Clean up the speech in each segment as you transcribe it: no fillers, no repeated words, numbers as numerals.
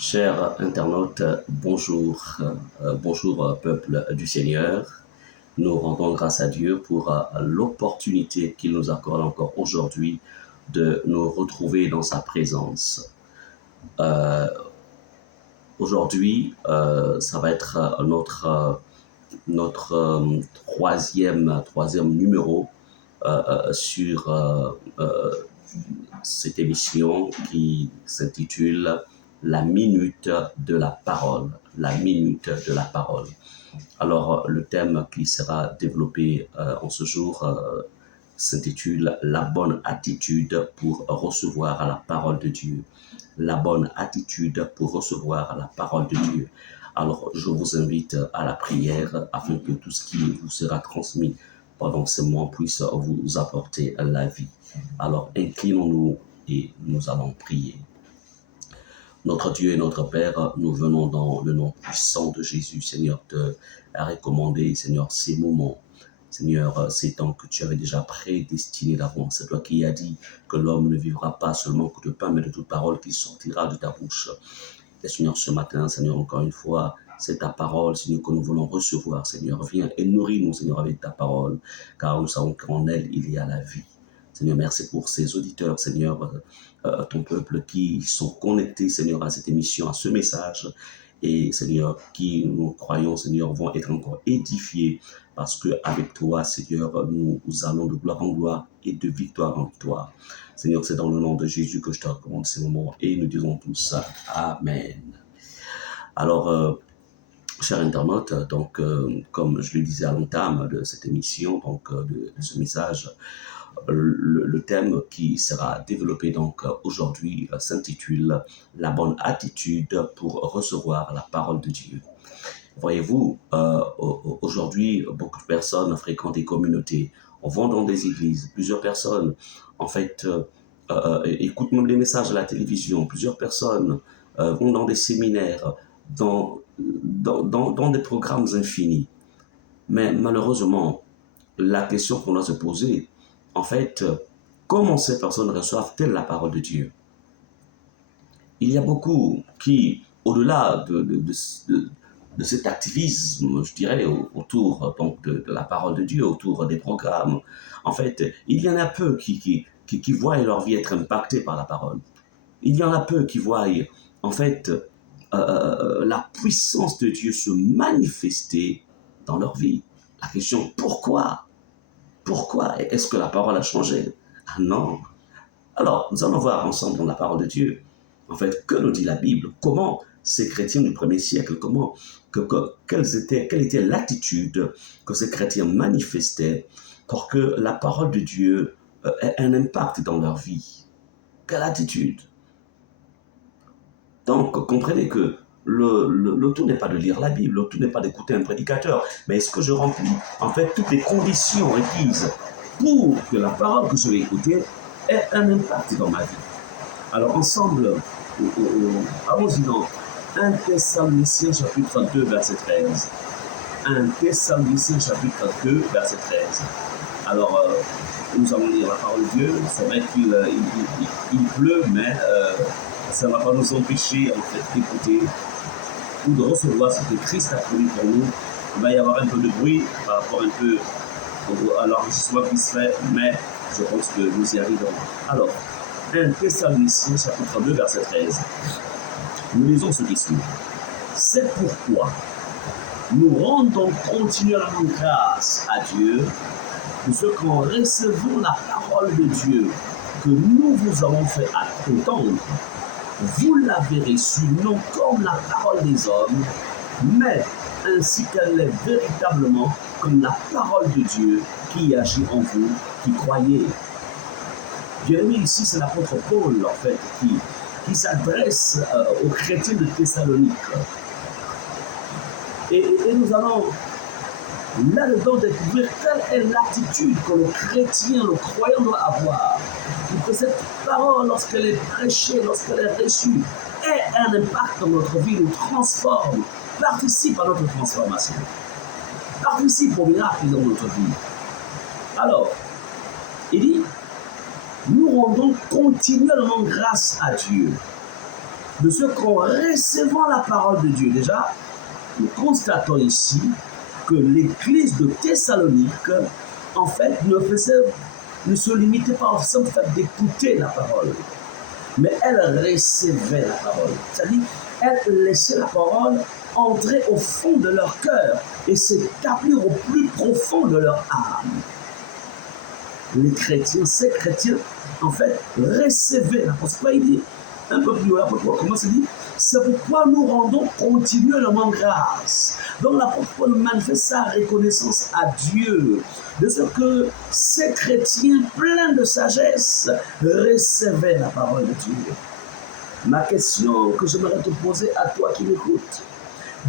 Chers internautes, bonjour, bonjour peuple du Seigneur. Nous rendons grâce à Dieu pour l'opportunité qu'il nous accorde encore aujourd'hui de nous retrouver dans sa présence. Aujourd'hui, ça va être notre troisième numéro sur cette émission qui s'intitule La minute de la parole. La minute de la parole. Alors, le thème qui sera développé en ce jour s'intitule La bonne attitude pour recevoir la parole de Dieu. La bonne attitude pour recevoir la parole de Dieu. Alors, je vous invite à la prière afin que tout ce qui vous sera transmis pendant ce mois puisse vous apporter la vie. Alors, inclinons-nous et nous allons prier. Notre Dieu et notre Père, nous venons dans le nom puissant de Jésus, Seigneur, te recommander, Seigneur, ces moments. Seigneur, ces temps que tu avais déjà prédestinés d'avance. C'est toi qui as dit que l'homme ne vivra pas seulement que de pain, mais de toute parole qui sortira de ta bouche. Et Seigneur, ce matin, Seigneur, encore une fois, c'est ta parole, Seigneur, que nous voulons recevoir, Seigneur. Viens et nourris-nous, Seigneur, avec ta parole, car nous savons qu'en elle, il y a la vie. Seigneur, merci pour ces auditeurs, Seigneur, ton peuple qui sont connectés, Seigneur, à cette émission, à ce message. Et Seigneur, qui nous croyons, Seigneur, vont être encore édifiés parce qu'avec toi, Seigneur, nous allons de gloire en gloire et de victoire en victoire. Seigneur, c'est dans le nom de Jésus que je te recommande ces moments et nous disons tous Amen. Alors, chers internautes, donc, comme je le disais à l'entame de cette émission, donc de ce message, le thème qui sera développé donc aujourd'hui s'intitule « La bonne attitude pour recevoir la parole de Dieu ». Voyez-vous, aujourd'hui, beaucoup de personnes fréquentent des communautés, on va dans des églises, plusieurs personnes, en fait, écoutent même les messages à la télévision, plusieurs personnes vont dans des séminaires, dans des programmes infinis. Mais malheureusement, la question qu'on doit se poser, en fait, comment ces personnes reçoivent-elles la parole de Dieu? Il y a beaucoup qui, au-delà de cet activisme, je dirais, autour donc, de la parole de Dieu, autour des programmes, en fait, il y en a peu qui voient leur vie être impactée par la parole. Il y en a peu qui voient, en fait, la puissance de Dieu se manifester dans leur vie. La question, pourquoi? Pourquoi est-ce que la parole a changé? Ah non. Alors, nous allons voir ensemble dans la parole de Dieu, en fait, que nous dit la Bible, comment ces chrétiens du premier siècle, quelle était l'attitude que ces chrétiens manifestaient pour que la parole de Dieu ait un impact dans leur vie. Quelle attitude? Donc, comprenez que le tout n'est pas de lire la Bible, le tout n'est pas d'écouter un prédicateur, mais est-ce que je remplis en fait toutes les conditions requises pour que la parole que je vais écouter ait un impact dans ma vie? Alors ensemble, allons-y dans 1 Thessaloniciens chapitre 2 verset 13. 1 Thessaloniciens chapitre 2 verset 13. Alors, nous allons lire la parole de Dieu. C'est vrai qu'il pleut, mais ça ne va pas nous empêcher en fait d'écouter ou de recevoir ce que Christ a promis pour nous. Il va y avoir un peu de bruit par rapport un peu à l'enregistrement qui se fait, mais je pense que nous y arriverons. Alors, 1 Thessaloniciens chapitre 2 verset 13. Nous lisons ce qui suit. C'est pourquoi nous rendons continuellement grâce à Dieu de ce qu'en recevant la parole de Dieu que nous vous avons fait entendre, vous l'avez reçue non comme la parole des hommes, mais ainsi qu'elle est véritablement comme la parole de Dieu qui agit en vous, qui croyez. Bien-aimé, ici c'est l'apôtre Paul en fait qui s'adresse aux chrétiens de Thessalonique. Et nous allons là-dedans découvrir quelle est l'attitude que le chrétien, le croyant doit avoir pour que cette parole, lorsqu'elle est prêchée, lorsqu'elle est reçue, ait un impact dans notre vie, nous transforme, participe à notre transformation, participe au miracle dans notre vie. Alors, il dit, nous rendons continuellement grâce à Dieu de ce qu'en recevant la parole de Dieu, déjà, nous constatons ici que l'église de Thessalonique, en fait, ne se limitait pas au simple fait d'écouter la parole, mais elle recevait la parole. C'est-à-dire, elle laissait la parole entrer au fond de leur cœur et s'établir au plus profond de leur âme. Les chrétiens, ces chrétiens, en fait, recevaient la parole. C'est pourquoi il dit, un peu plus haut, l'apôtre commence à dire, c'est pourquoi nous rendons continuellement grâce. Donc l'apôtre Paul manifeste sa reconnaissance à Dieu de ce que ces chrétiens pleins de sagesse recevaient la parole de Dieu. Ma question que j'aimerais te poser à toi qui m'écoutes,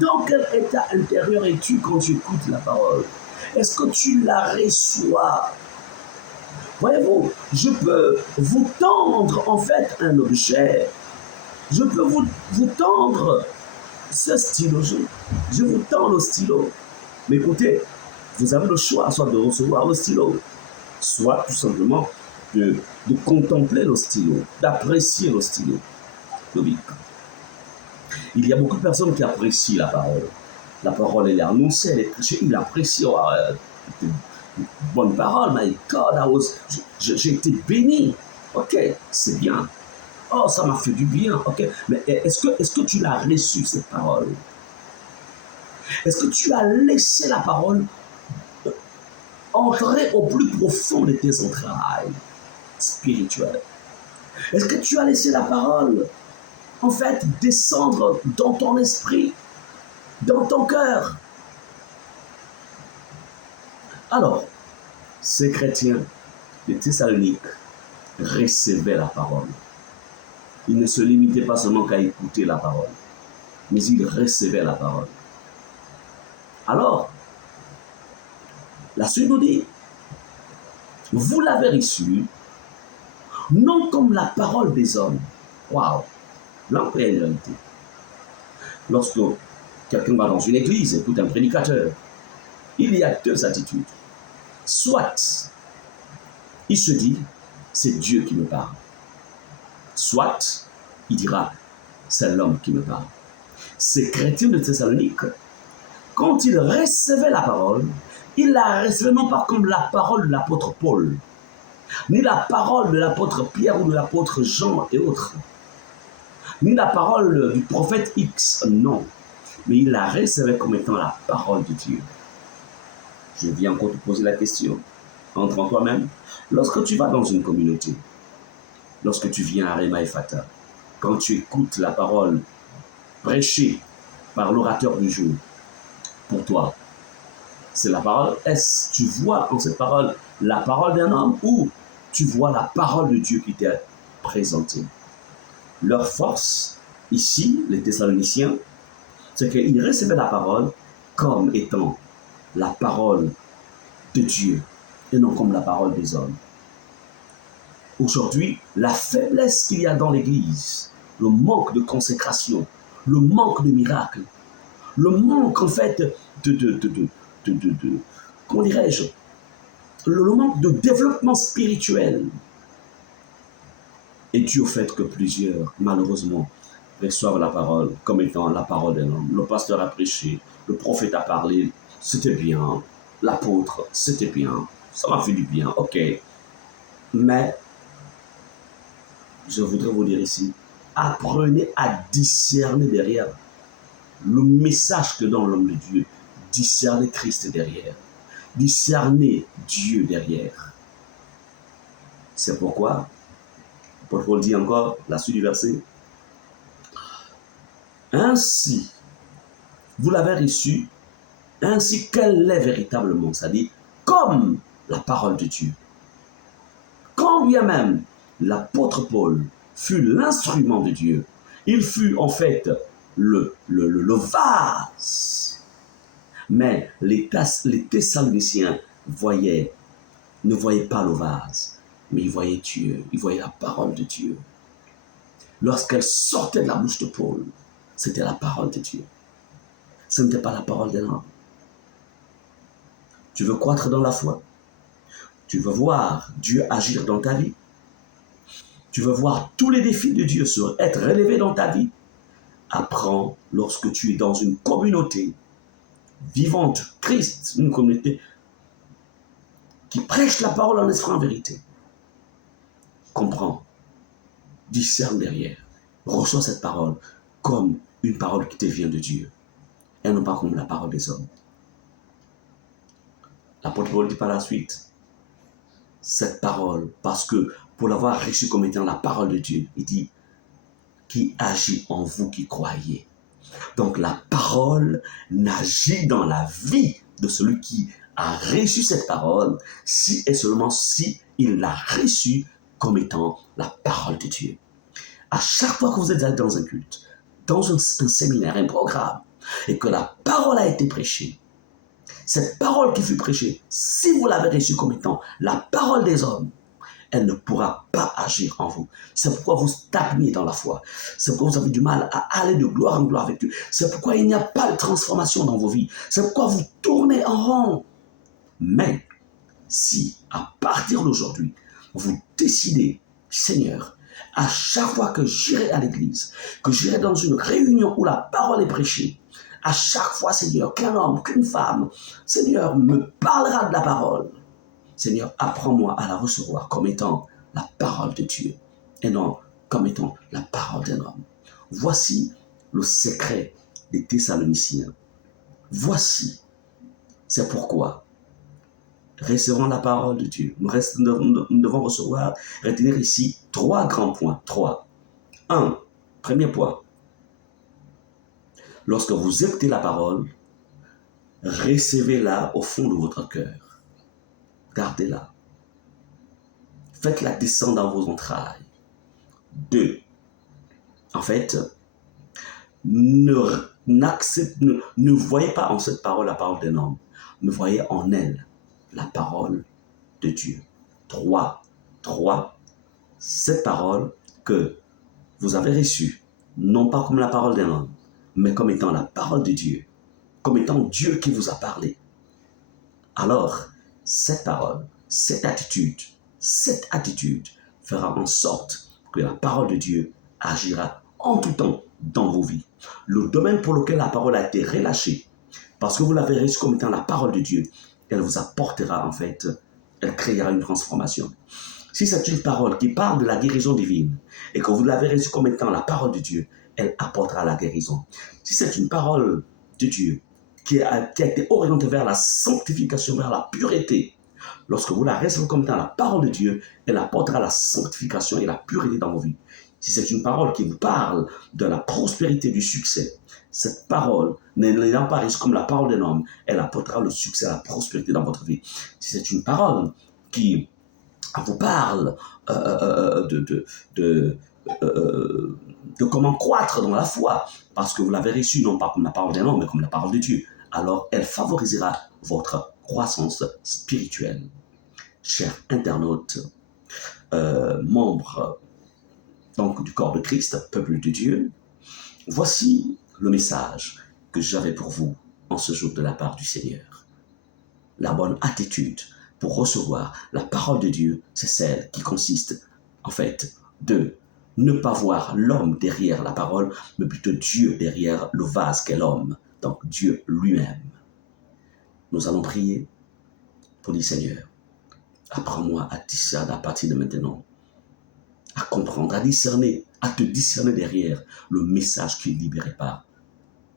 dans quel état intérieur es-tu quand tu écoutes la parole? Est-ce que tu la reçois? Voyez-vous, je peux vous tendre en fait un objet. Je peux vous tendre ce stylo. Je vous tends le stylo. Mais écoutez, vous avez le choix soit de recevoir le stylo, soit tout simplement de contempler le stylo, d'apprécier le stylo. Il y a beaucoup de personnes qui apprécient la parole. La parole, elle est annoncée, elle est prêchée, ils l'apprécient. Bonne parole, my God, j'ai été béni. Ok, c'est bien. Oh, ça m'a fait du bien. Ok, mais est-ce que tu l'as reçu, cette parole? Est-ce que tu as laissé la parole entrer au plus profond de tes entrailles spirituelles? Est-ce que tu as laissé la parole, en fait, descendre dans ton esprit, dans ton cœur? Alors, ces chrétiens de Thessalonique recevaient la parole. Ils ne se limitaient pas seulement qu'à écouter la parole, mais ils recevaient la parole. Alors, la suite nous dit, vous l'avez reçue, non comme la parole des hommes. Waouh! Là, il y a une réalité. Lorsque quelqu'un va dans une église, écoute un prédicateur, il y a deux attitudes. Soit, il se dit, c'est Dieu qui me parle. Soit, il dira, c'est l'homme qui me parle. Ces chrétiens de Thessalonique, quand ils recevaient la parole, ils la recevaient non pas comme la parole de l'apôtre Paul, ni la parole de l'apôtre Pierre ou de l'apôtre Jean et autres, ni la parole du prophète X, non. Mais ils la recevaient comme étant la parole de Dieu. Je viens encore te poser la question, entre en toi-même, lorsque tu vas dans une communauté, lorsque tu viens à Rema Ephata, quand tu écoutes la parole prêchée par l'orateur du jour, pour toi, c'est la parole. Est-ce que tu vois en cette parole la parole d'un homme ou tu vois la parole de Dieu qui t'est présentée? Leur force, ici, les Thessaloniciens, c'est qu'ils recevaient la parole comme étant la parole de Dieu et non comme la parole des hommes. Aujourd'hui, la faiblesse qu'il y a dans l'Église, le manque de consécration, le manque de miracles, le manque en fait comment dirais-je, le manque de développement spirituel est dû au fait que plusieurs, malheureusement, reçoivent la parole comme étant la parole d'un homme. Le pasteur a prêché, le prophète a parlé, c'était bien, l'apôtre, c'était bien, ça m'a fait du bien, ok. Mais, je voudrais vous dire ici, apprenez à discerner derrière le message que donne l'homme de Dieu, discerner Christ derrière, discerner Dieu derrière. C'est pourquoi, Paul dit encore, la suite du verset, ainsi, vous l'avez reçu, ainsi qu'elle l'est véritablement, c'est-à-dire comme la parole de Dieu. Quand bien même l'apôtre Paul fut l'instrument de Dieu, il fut en fait le vase. Mais les Thessaloniciens ne voyaient pas le vase, mais ils voyaient Dieu, ils voyaient la parole de Dieu. Lorsqu'elle sortait de la bouche de Paul, c'était la parole de Dieu. Ce n'était pas la parole d'un homme. Tu veux croître dans la foi? Tu veux voir Dieu agir dans ta vie? Tu veux voir tous les défis de Dieu être relevés dans ta vie. Apprends lorsque tu es dans une communauté vivante, Christ, une communauté qui prêche la parole en esprit en vérité. Comprends, discerne derrière, reçois cette parole comme une parole qui te vient de Dieu et non pas comme la parole des hommes. L'apôtre Paul dit par la suite, cette parole, parce que pour l'avoir reçue comme étant la parole de Dieu, il dit, qui agit en vous qui croyez. Donc la parole n'agit dans la vie de celui qui a reçu cette parole, si et seulement si il l'a reçue comme étant la parole de Dieu. À chaque fois que vous êtes allé dans un culte, dans un séminaire, un programme, et que la parole a été prêchée, cette parole qui fut prêchée, si vous l'avez reçue comme étant la parole des hommes, elle ne pourra pas agir en vous. C'est pourquoi vous stagnez dans la foi. C'est pourquoi vous avez du mal à aller de gloire en gloire avec Dieu. C'est pourquoi il n'y a pas de transformation dans vos vies. C'est pourquoi vous tournez en rond. Mais si, à partir d'aujourd'hui, vous décidez, Seigneur, à chaque fois que j'irai à l'église, que j'irai dans une réunion où la parole est prêchée, à chaque fois, Seigneur, qu'un homme, qu'une femme, Seigneur, me parlera de la parole, Seigneur, apprends-moi à la recevoir comme étant la parole de Dieu et non comme étant la parole d'un homme. Voici le secret des Thessaloniciens. Voici, c'est pourquoi, recevant la parole de Dieu, nous devons retenir ici 3 grands points. 3. 1. Premier point. Lorsque vous écoutez la parole, recevez-la au fond de votre cœur. Gardez-la. Faites-la descendre dans vos entrailles. 2. En fait, ne voyez pas en cette parole la parole d'un homme, mais voyez en elle la parole de Dieu. 3. Cette parole que vous avez reçue, non pas comme la parole d'un homme, mais comme étant la parole de Dieu, comme étant Dieu qui vous a parlé. Alors, cette parole, cette attitude fera en sorte que la parole de Dieu agira en tout temps dans vos vies. Le domaine pour lequel la parole a été relâchée, parce que vous l'avez reçue comme étant la parole de Dieu, elle vous apportera en fait, elle créera une transformation. Si c'est une parole qui parle de la guérison divine et que vous l'avez reçue comme étant la parole de Dieu, elle apportera la guérison. Si c'est une parole de Dieu qui a été orientée vers la sanctification, vers la pureté, lorsque vous la recevez comme étant la parole de Dieu, elle apportera la sanctification et la pureté dans vos vies. Si c'est une parole qui vous parle de la prospérité, du succès, cette parole, n'ayant pas reçue comme la parole d'un homme, elle apportera le succès et la prospérité dans votre vie. Si c'est une parole qui vous parle de comment croître dans la foi, parce que vous l'avez reçue non pas comme la parole d'un homme, mais comme la parole de Dieu, alors elle favorisera votre croissance spirituelle. Chers internautes, membres donc, du corps de Christ, peuple de Dieu, voici le message que j'avais pour vous en ce jour de la part du Seigneur. La bonne attitude pour recevoir la parole de Dieu, c'est celle qui consiste en fait de ne pas voir l'homme derrière la parole, mais plutôt Dieu derrière le vase qu'est l'homme, donc Dieu lui-même. Nous allons prier pour dire, Seigneur, apprends-moi à discerner à partir de maintenant, à comprendre, à discerner, à te discerner derrière le message qui est libéré par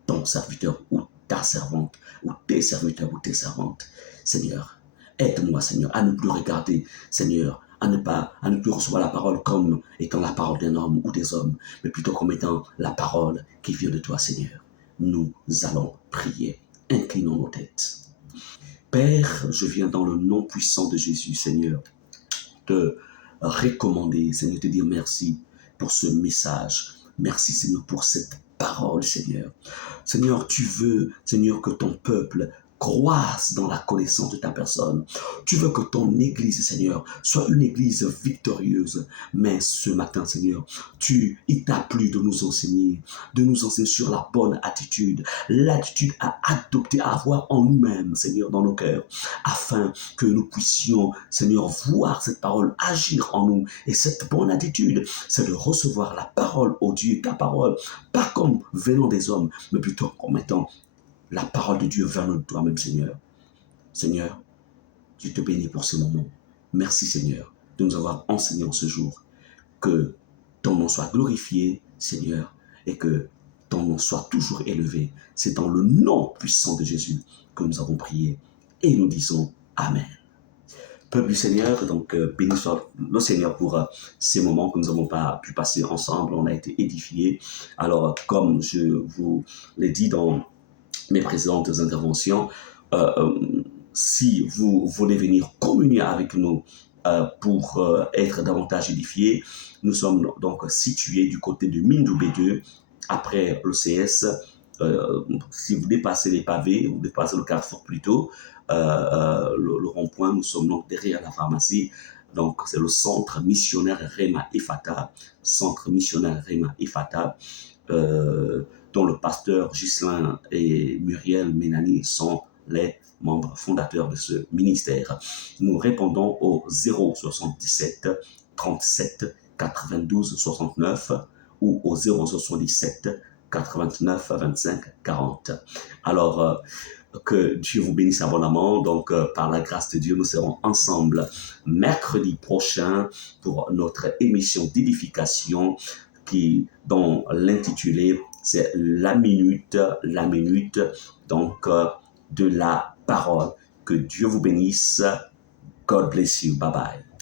ton serviteur ou ta servante, ou tes serviteurs ou tes servantes. Seigneur, aide-moi, Seigneur, à ne plus regarder, Seigneur, à ne plus recevoir la parole comme étant la parole d'un homme ou des hommes, mais plutôt comme étant la parole qui vient de toi, Seigneur. Nous allons prier. Inclinons nos têtes. Père, je viens dans le nom puissant de Jésus, Seigneur, te recommander, Seigneur, te dire merci pour ce message. Merci, Seigneur, pour cette parole, Seigneur. Seigneur, tu veux, Seigneur, que ton peuple croisse dans la connaissance de ta personne. Tu veux que ton église, Seigneur, soit une église victorieuse. Mais ce matin, Seigneur, il t'a plu de nous enseigner sur la bonne attitude, l'attitude à adopter, à avoir en nous-mêmes, Seigneur, dans nos cœurs, afin que nous puissions, Seigneur, voir cette parole agir en nous. Et cette bonne attitude, c'est de recevoir la parole, ô Dieu, ta parole, pas comme venant des hommes, mais plutôt comme étant la parole de Dieu venant de toi-même, Seigneur. Seigneur, je te bénis pour ce moment. Merci, Seigneur, de nous avoir enseigné en ce jour. Que ton nom soit glorifié, Seigneur, et que ton nom soit toujours élevé. C'est dans le nom puissant de Jésus que nous avons prié. Et nous disons Amen. Peuple du Seigneur, donc béni soit le Seigneur pour ces moments que nous n'avons pas pu passer ensemble. On a été édifiés. Alors, comme je vous l'ai dit dans mes précédentes interventions, si vous voulez venir communier avec nous pour être davantage édifiés, nous sommes donc situés du côté de Mindoubé 2, après l'OCS. Si vous dépassez les pavés, vous dépassez le carrefour plutôt, le rond-point, nous sommes donc derrière la pharmacie. Donc, c'est le centre missionnaire Rema Ephata, centre missionnaire Rema Ephata, dont le pasteur Ghislain et Muriel Ménani sont les membres fondateurs de ce ministère. Nous répondons au 077 37 92 69 ou au 077 89 25 40. Alors, que Dieu vous bénisse abondamment. Donc, par la grâce de Dieu, nous serons ensemble mercredi prochain pour notre émission d'édification dont l'intitulé, c'est la minute, donc, de la parole. Que Dieu vous bénisse. God bless you. Bye bye.